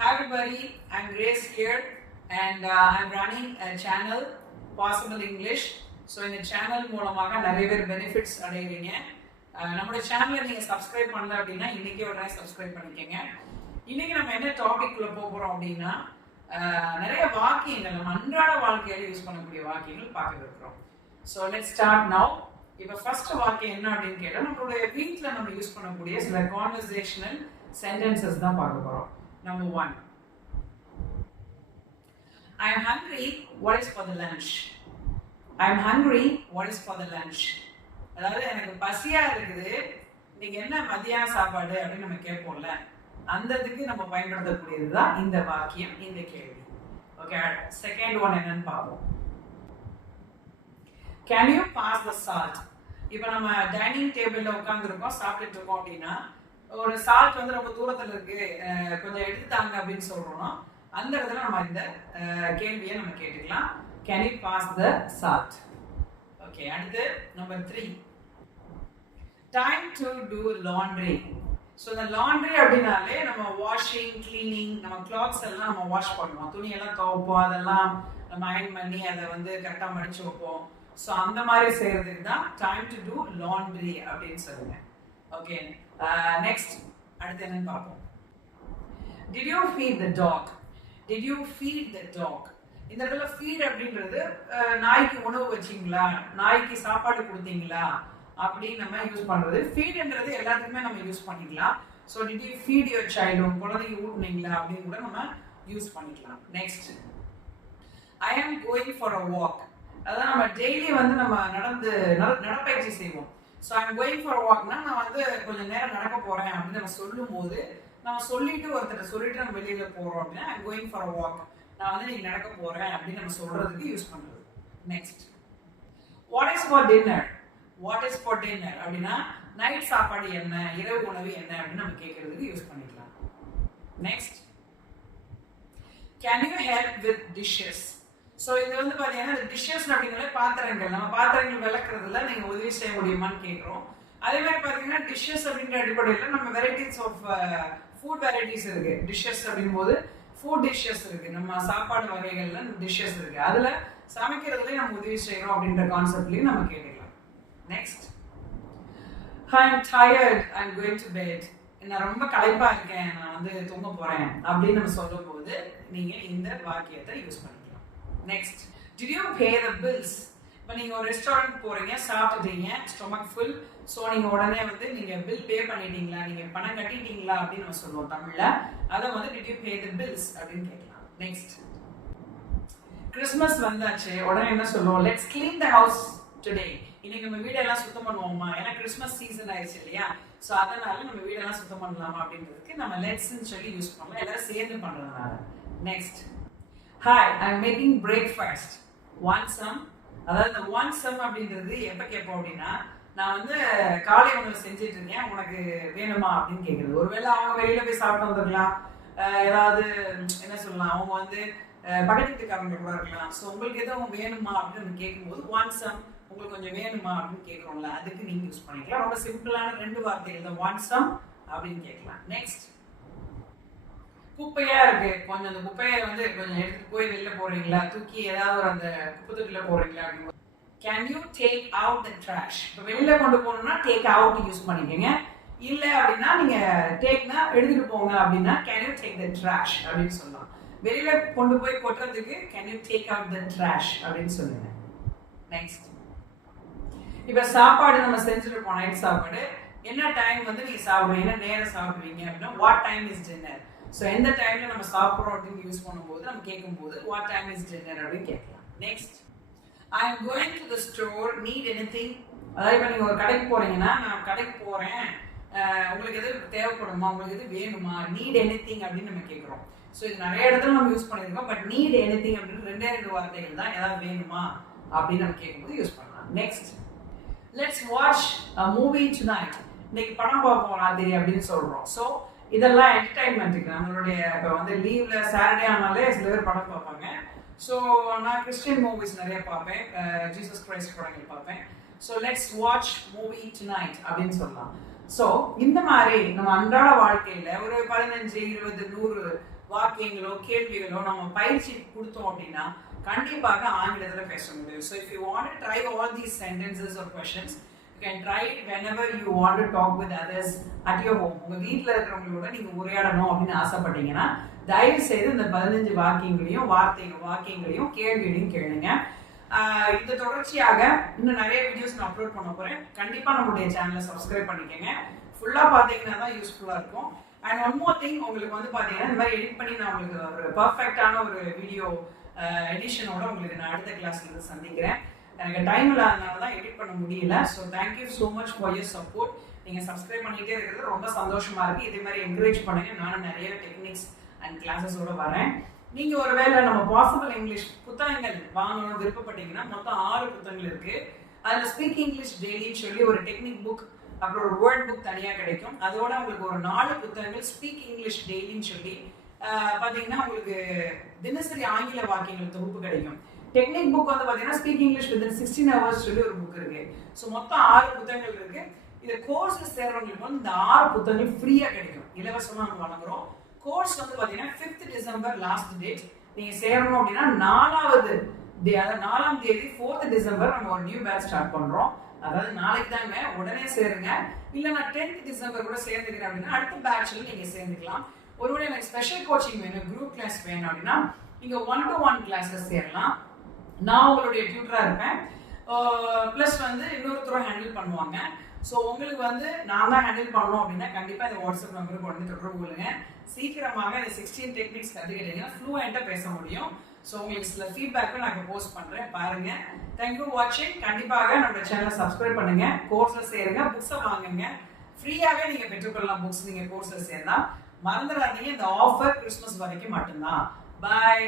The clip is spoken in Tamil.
Hi everybody, I'm Grace here and uh, I'm running a channel Possible English. So இந்த சேனல் மூலமாக நிறைய பேர் பெனிஃபிட்ஸ் அடைவீங்க. நம்மளோட சேனலை நீங்கள் சப்ஸ்கிரைப் பண்ணல அப்படின்னா இன்னைக்கே உடனே சப்ஸ்கிரைப் பண்ணிக்கோங்க. இன்னைக்கு நம்ம என்ன டாபிக்ல போக போகிறோம் அப்படின்னா uh, நிறைய வாக்கியங்கள் நம்ம அன்றாட வாழ்க்கையில யூஸ் பண்ணக்கூடிய வாக்கியங்கள் பார்க்க இருக்கிறோம். ஸோ லெட் ஸ்டார்ட் நவ் இப்போ ஃபர்ஸ்ட் வாக்கியம் என்ன அப்படின்னு கேட்டால் நம்மளுடைய வீட்டில் நம்ம யூஸ் பண்ணக்கூடிய சில கான்வர்சேஷனல் சென்டென்சஸ் தான் பார்க்க போகிறோம் number one I am hungry. What is for the lunch? I am hungry. What is for the lunch? அதாவது எனக்கு பசியா இருக்குது இன்னைக்கு என்ன மதியான சாப்பாடு அப்படின்னு நம்ம கேட்போம்ல அந்த இதுக்கு நம்ம பயன்படுத்தக்கூடியது தான் இந்த வாக்கியம் இந்த கேள்வி ஓகே செகண்ட் ஒன் என்னன்னு பார்ப்போம் can you pass the salt இப்போ நம்ம டைனிங் டேபிளில் உட்காந்துருக்கோம் சாப்பிட்டுட்டு இருக்கோம் அப்படின்னா ஒரு சால்ட் வந்து ரொம்ப தூரத்தில் இருக்கு. கொஞ்சம் எடுத்துட்டாங்க அப்படின்னு சொல்றோம். அந்த இடத்துல நம்ம இந்த கேள்வியை நம்ம கேட்டுக்கலாம். Can it pass the salt okay அடுத்து number three time to do laundry so இந்த லாண்ட்ரி அப்படின்னாலே நம்ம வாஷிங் கிளீனிங் நம்ம கிளாத்ஸ் எல்லாம் நம்ம வாஷ் பண்ணுவோம். துணியெல்லாம் துவைப்போம் அதெல்லாம் நம்ம அயன் பண்ணி அதை வந்து கரெக்டாக மடிச்சு வைப்போம். ஸோ அந்த மாதிரி செய்யறதுக்கு தான் டைம் டு டூ லாண்ட்ரி அப்படின்னு சொல்லுங்க. ஓகே நெக்ஸ்ட் அடுத்து என்னன்னு பார்ப்போம். Did you feed the dog did you feed the dog இந்த இடத்துல ஃபீட் அப்படின்றது நாய்க்கு உணவு வச்சீங்களா? நாய்க்கு சாப்பாடு கொடுத்தீங்களா? அப்படின்னு நம்ம யூஸ் பண்ணுறது ஃபீட்ன்றது எல்லாத்துக்குமே நம்ம யூஸ் பண்ணிக்கலாம். So did you feed your child குழந்தைக்கு ஊட்டுனீங்களா? அப்படின்னு கூட நம்ம யூஸ் பண்ணிக்கலாம். Next I am going for a walk அதான் நம்ம டெய்லி வந்து நம்ம நடந்து நட- நடப்பயிற்சி செய்வோம். ஸோ ஐம் கோயிங் ஃபார் வாக்னா நான் வந்து கொஞ்சம் நேரம் நடக்க போறேன் அப்படின்னு நம்ம சொல்லும் போது நம்ம சொல்லிட்டு ஒருத்தர் சொல்லிட்டு நம்ம வெளியில போறோம் அப்படின்னா ஐம் கோயிங் ஃபார் வாக் நான் வந்து நீங்க நடக்க போறேன் அப்படின்னு நம்ம சொல்றதுக்கு யூஸ் பண்றது. Next what is for dinner what is for dinner அப்படின்னா நைட் சாப்பாடு என்ன? இரவு உணவு என்ன? அப்படின்னு நம்ம கேட்கறதுக்கு யூஸ் பண்ணிக்கலாம். Next can you help with dishes so இது வந்து பார்த்தீங்கன்னா இந்த டிஷ்ஷஸ் அப்படிங்கிறத பாத்திரங்கள். நம்ம பாத்திரங்கள் விளக்குறதுல நீங்கள் உதவி செய்ய முடியுமான்னு கேட்குறோம் அதே மாதிரி பார்த்தீங்கன்னா டிஷ்ஷஸ் அப்படின்ற அடிப்படையில் நம்ம வெரைட்டிஸ் ஆஃப் ஃபுட் வெரைட்டிஸ் இருக்கு. டிஷ்ஷஸ் அப்படின் போது ஃபுட் டிஷ்ஷஸ் இருக்கு. நம்ம சாப்பாடு வகைகள்ல டிஷ்ஷஸ் இருக்கு. அதில் சமைக்கிறதுலேயே நம்ம உதவி செய்யறோம் அப்படின்ற கான்செப்ட்லயும் நம்ம கேட்டுக்கலாம். Next I am tired I am going to bed நான் ரொம்ப களைப்பா இருக்கேன். நான் வந்து தூங்க போறேன் அப்படின்னு நம்ம சொல்லும்போது நீங்க இந்த வாக்கியத்தை யூஸ் பண்ணலாம் next did you pay the bills இப்போ நீங்கள் ஒரு ரெஸ்டாரண்ட் போகிறீங்க சாப்பிட்டுட்டீங்க ஸ்டொமக் ஃபுல் ஸோ நீங்கள் உடனே வந்து நீங்கள் பில் பே பண்ணிட்டீங்களா? நீங்கள் பணம் கட்டிட்டீங்களா? அப்படின்னு நம்ம சொல்லுவோம் தமிழில். அதை வந்து did you pay the bills அப்படின்னு கேட்கலாம். நெக்ஸ்ட் கிறிஸ்மஸ் வந்தாச்சு. உடனே என்ன சொல்லுவோம்? Let's clean the house today இன்னைக்கு நம்ம வீடெல்லாம் சுத்தம் பண்ணுவோமா? ஏன்னா கிறிஸ்மஸ் சீசன் ஆயிடுச்சு இல்லையா? ஸோ அதனால நம்ம வீடெல்லாம் சுத்தம் பண்ணலாமா அப்படின்றதுக்கு நம்ம லெட்ஸ்ன்னு சொல்லி யூஸ் பண்ணலாம். எல்லாரும் சேர்ந்து பண்ணுறதுனால next hi I am making breakfast awesome அதாவது இந்த ஒன் சம் அப்படின்றது எப்போ கேட்போம் அப்படின்னா நான் வந்து காலை உணவு செஞ்சுட்டு இருக்கேன் உனக்கு வேணுமா அப்படின்னு கேட்குறது. ஒருவேளை அவங்க வெளியில் போய் சாப்பிட்டு வந்துருக்கலாம் ஏதாவது என்ன சொல்லலாம் அவங்க வந்து அஹ் பக்கத்து வீட்டுக்காரங்க கூட இருக்கலாம். ஸோ உங்களுக்கு எதுவும் வேணுமா அப்படின்னு நம்ம கேட்கும்போது ஒன் சம் உங்களுக்கு கொஞ்சம் வேணுமா அப்படின்னு கேட்குறோம்ல அதுக்கு நீங்கள் யூஸ் பண்ணிக்கலாம். ரொம்ப சிம்பிளான ரெண்டு வார்த்தைகள் தான் ஒன் சம் அப்படின்னு கேட்கலாம். நெக்ஸ்ட் குப்பையா இருக்கு. கொஞ்சம் அந்த குப்பையை வந்து கொஞ்சம் எடுத்து போய் வெளில போறீங்களா தூக்கி ஏதாவது ஒரு அந்த குப்பை தொட்டில போறீங்களா அப்படின்னு. Can you take out the trash இப்போ வெளியில கொண்டு போகணும்னா டேக் அவுட் யூஸ் பண்ணிக்கோங்க. இல்ல அப்படின்னா நீங்க டேக்னா எடுத்துட்டு போங்க அப்படின்னா can you take the trash அப்படின்னு சொல்லலாம். வெளியில கொண்டு போய் கொட்டுறதுக்கு can you take out the trash அப்படின்னு சொல்லுங்க. நெக்ஸ்ட் இப்ப சாப்பாடு நம்ம செஞ்சுருப்போம் நைட் சாப்பாடு. என்ன டைம் வந்து நீங்க சாப்பிடுவீங்க? என்ன நேரம் சாப்பிடுவீங்க அப்படின்னா what time is dinner so எந்த டைமில் நம்ம சாப்பிட்றோம் அப்படின்னு யூஸ் பண்ணும்போது நம்ம கேட்கும்போது வாட் டைம் இஸ் டின்னர் அப்படின்னு கேட்கலாம். Next I am going to the store need anything அதாவது இப்போ நீங்கள் ஒரு கடைக்கு போகிறீங்கன்னா நான் கடைக்கு போகிறேன் உங்களுக்கு எது தேவைப்படுமா? உங்களுக்கு எது வேணுமா? நீட் எனி திங் அப்படின்னு நம்ம கேட்குறோம். ஸோ இது நிறைய இடத்துல நம்ம யூஸ் பண்ணியிருக்கோம். பட் நீட் எனி திங் அப்படின்னு ரெண்டே ரெண்டு வார்த்தைகள் தான் ஏதாவது வேணுமா? அப்படின்னு நம்ம கேட்கும்போது யூஸ் பண்ணலாம். Next let's watch movie tonight இன்னைக்கு படம் பார்ப்போம் ராத்திரி அப்படின்னு சொல்கிறோம் ஸோ இதெல்லாம் என்டர்டைன்மெண்ட்டுக்கு நம்மளுடைய இப்போ வந்து லீவ்ல சாட்டர்டே ஆனாலே சில பேர் படம் பார்ப்பாங்க. ஸோ நான் கிறிஸ்டியன் மூவிஸ் நிறைய பார்ப்பேன். ஜீசஸ் கிரைஸ்ட் படங்கள் பார்ப்பேன். So let's watch movie tonight அப்படின்னு சொல்லலாம். ஸோ இந்த மாதிரி நம்ம அன்றாட வாழ்க்கையில ஒரு பதினஞ்சு இருபது நூறு வாக்கியங்களோ கேள்விகளோ நம்ம பயிற்சி கொடுத்தோம் அப்படின்னா கண்டிப்பாக ஆங்கிலத்துல பேச முடியும். So if you want try all these sentences or questions you can try whenever you want to talk with others at your home. உங்க வீட்டில் இருக்கிறவங்களோட நீங்க உரையாடணும் அப்படின்னு ஆசைப்பட்டீங்கன்னா தயவு செய்து இந்த பதினஞ்சு வாக்கியங்களையும் வார்த்தைகள் வாக்கியங்களையும் கேள்விகளையும் கேளுங்க. இந்த தொடர்ச்சியாக இன்னும் நிறைய வீடியோஸ் நான் அப்லோட் பண்ண போறேன். கண்டிப்பா நம்மளுடைய சேனலை சப்ஸ்கிரைப் பண்ணிக்கங்க. ஃபுல்லா பாத்தீங்கன்னா தான் யூஸ்ஃபுல்லா இருக்கும். அண்ட் ஒன் மோர் திங் உங்களுக்கு வந்து பாத்தீங்கன்னா இந்த மாதிரி எடிட் பண்ணி நான் உங்களுக்கு ஒரு பர்ஃபெக்டான ஒரு வீடியோ எடிஷனோட உங்களுக்கு நான் அடுத்த கிளாஸ்ல சந்திக்கிறேன். எனக்கு டைம் இல்லாதனால தான் எடிட் பண்ண முடியல. So thank you so much for your support நீங்கள் சப்ஸ்கிரைப் பண்ணிகிட்டே இருக்கிறது ரொம்ப சந்தோஷமாக இருக்குது இதே மாதிரி என்கரேஜ் பண்ணுங்க. நானும் நிறைய டெக்னிக்ஸ் அண்ட் கிளாஸஸோடு வரேன். நீங்கள் ஒருவேளை நம்ம பாசிபிள் இங்கிலீஷ் புத்தகங்கள் வாங்கணும்னு விருப்பப்பட்டீங்கன்னா மொத்தம் ஆறு புத்தகங்கள் இருக்குது அதில் ஸ்பீக் இங்கிலீஷ் டெய்லின்னு சொல்லி ஒரு டெக்னிக் புக் அப்புறம் ஒரு வேர்ட் புக் தனியாக கிடைக்கும். அதோட உங்களுக்கு ஒரு நாலு புத்தகங்கள் ஸ்பீக் இங்கிலீஷ் டெய்லின்னு சொல்லி பார்த்தீங்கன்னா உங்களுக்கு தினசரி ஆங்கில வாக்கியங்கள் தொகுப்பு கிடைக்கும். டெக்னிக் புக் வந்து பார்த்தீங்கன்னா speak English with sixteen hours சொல்லி ஒரு புக் இருக்கு. ஸோ மொத்தம் ஆறு புத்தகங்கள் இருக்கு. இந்த கோர்ஸ் சேர்றவங்களுக்கு வந்து இந்த ஆறு புத்தகங்கள் ஃப்ரீயாக கிடைக்கும். இலவசமாக நம்ம வழங்குறோம். கோர்ஸ் வந்து பார்த்தீங்கன்னா ஃபிஃப்த் டிசம்பர் லாஸ்ட் டேட் நீங்கள் சேரணும் அப்படின்னா நாலாவது அதாவது நாலாம் தேதி ஃபோர்த் டிசம்பர் நம்ம ஒரு நியூ பேட்ச் ஸ்டார்ட் பண்ணுறோம் அதாவது நாளைக்கு தாங்க உடனே சேருங்க. இல்ல நான் டென்த் டிசம்பர் கூட சேர்ந்துக்கிறேன் அப்படின்னா அடுத்த பேட்ச்ல நீங்க சேர்ந்துக்கலாம். ஒருவேளை எனக்கு ஸ்பெஷல் கோச்சிங் வேணும் குரூப் கிளாஸ் வேணும் அப்படின்னா நீங்க ஒன் டு ஒன் கிளாஸ்ல சேரலாம். நான் உங்களுடைய டியூட்டராக இருப்பேன். ப்ளஸ் வந்து இன்னொருத்தரும் ஹேண்டில் பண்ணுவாங்க. ஸோ உங்களுக்கு வந்து நான் தான் ஹேண்டில் பண்ணோம் அப்படின்னா கண்டிப்பாக இந்த வாட்ஸ்அப் நம்பருக்கு வந்து தொடர்பு கொள்ளுங்க. சீக்கிரமாக இந்த சிக்ஸ்டீன் டெக்னிக்ஸ் கற்றுக்கிட்டீங்கன்னா ஃப்ளூயண்ட்டாக பேச முடியும். ஸோ உங்களுக்கு சில ஃபீட்பேக்கும் நான் போஸ்ட் பண்ணுறேன் பாருங்க. தேங்க்யூ வாட்சிங் கண்டிப்பாக நம்ம சேனலை சப்ஸ்கிரைப் பண்ணுங்க. கோர்ஸில் சேருங்க. புக்ஸை வாங்குங்க. ஃப்ரீயாகவே நீங்கள் பெற்றுக்கொள்ளலாம் புக்ஸ் நீங்கள் கோர்ஸில் சேர்ந்தால் மறந்துடாதீங்க. இந்த ஆஃபர் கிறிஸ்மஸ் வரைக்கும் மட்டும்தான். பாய்